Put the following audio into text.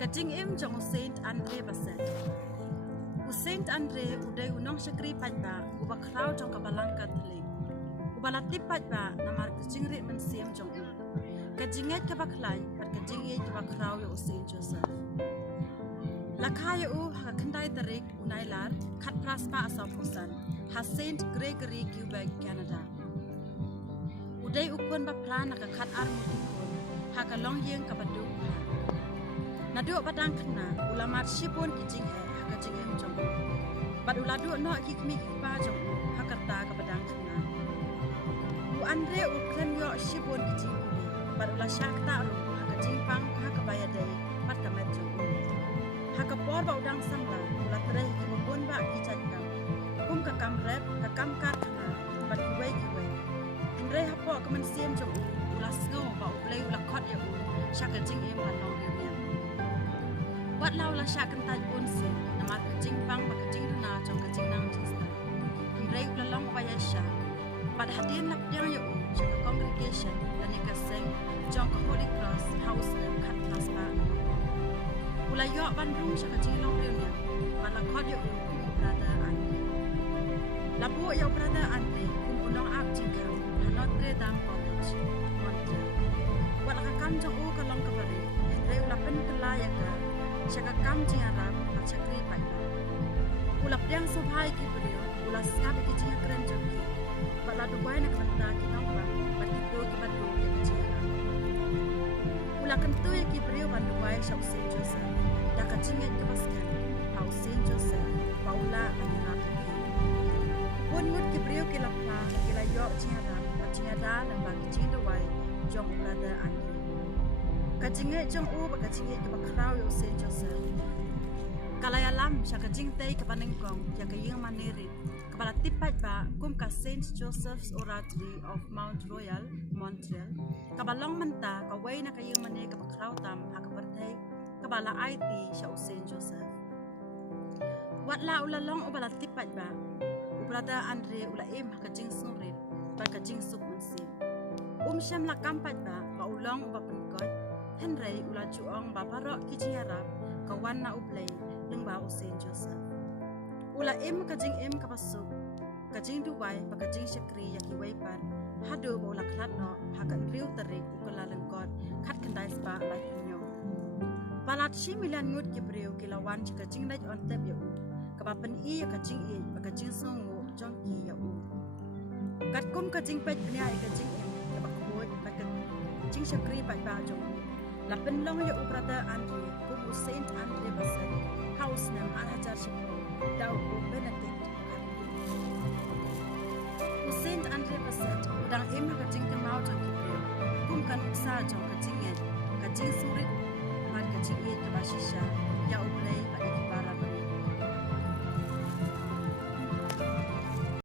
Kajing im jong Saint Andre Baset. Saint Andre uday unong syakri pajba uba kraw jong kabalang katling. Ubalatip pajba namar kajing rit mensiam jong im. Kajinget kabaklay at kajinget kabakraw yo Saint Joseph. Lakaya u hakandai tarik unailar kat praspa asal pusan ha Saint Gregory Quebec Canada. Uday ukun baplan nakakat armutikun hakalong yeng kabadu. Nadu padang kena ulamat shipun kijing hakajing em jong. Bad uladu no kikmi kikpa jong hakarta kapadang kena. U Andre uklen yo shipun kijing uli. Bad ula syakta ru hakajing pang hakabaya day pat kamet jong. Hakapor ba udang samla ula terai kibun ba kicatkam. Kum kakam rep kakam kar kena bad kiwai kiwai. Andre hapo kamen siem jong ula sngo ba uplay ula kot ya u syakajing em panong dia. Wat lau la syakan taj pun sin nama kajing pang ba kajing duna jong kajing nang jista. Andre ulalong upaya syak. Pada hadian lap diang ya u syaka congregation dan ya kaseng jong ke Holy Cross House dan kat plaspa. Ula yok bandung syaka kajing long riunya. Pada kod ya u kum brother Andre. Labu ya brother Andre kum unong ap jingkau Notre Dame College Montreal. Wat lakakam jong u kalong kabari. Andre ulapen kelayaka syaka kam jing Arab at syakri paipa. Ulap diang subhai ki beriu, ulas ngap ki jing keren joki. Bala dubai nak kata ki nampak, bat ki do ki badu ki jing Arab. Ula kentu ki beriu ban dubai syau Saint Joseph. Da ka jing ki baskan, pau Saint Joseph, paula anyarap ki. Pun ngut ki beriu ki lapla, ki la yok jing Arab, at jing Arab dan bagi jing dubai jong brother Andre. Kajinget jong u ba kajinget ke bakraw yo Saint Joseph. Kalaya lam sya kajing tei ke panengkong ya ke yeng manirit. Kepala tipat ba kum ka Saint Joseph's Oratory of Mount Royal, Montreal. Kabalong menta ka way na kayeng mani ke bakraw tam ha kapertay kabala IT sya u Saint Joseph. Wat la ulalong u bala tipat ba. U brother Andre ula im ha kajing snurit ba kajing suk mensim. Syam la kampat ba ka ulong ba pengkot. Henry ula juong baparok kijing Arab kawan na uplay ng bao Saint Joseph. Ula im kajing im kapasuk kajing duway pakajing syakri yakiway pan hado ba ula klat no hakan riu tarik ukala lengkot kat kandai spa like inyo. Palat si milan ngut kibriu kilawan kajing daj on tep ya u kapapen i kajing i pakajing songu jongki ya u. Kat kum kajing pet penya kajing im kapakbot pakajing syakri pa jong. Lapen long ya brother Andre kubu Saint Andre Baset house nam Alhajar Shipo dau u Benedict u Saint Andre Baset udang im kajing kemau jong kibriu kum kan uksa jong kajing surit mat kajing i kabashisha ya u play pa ikibara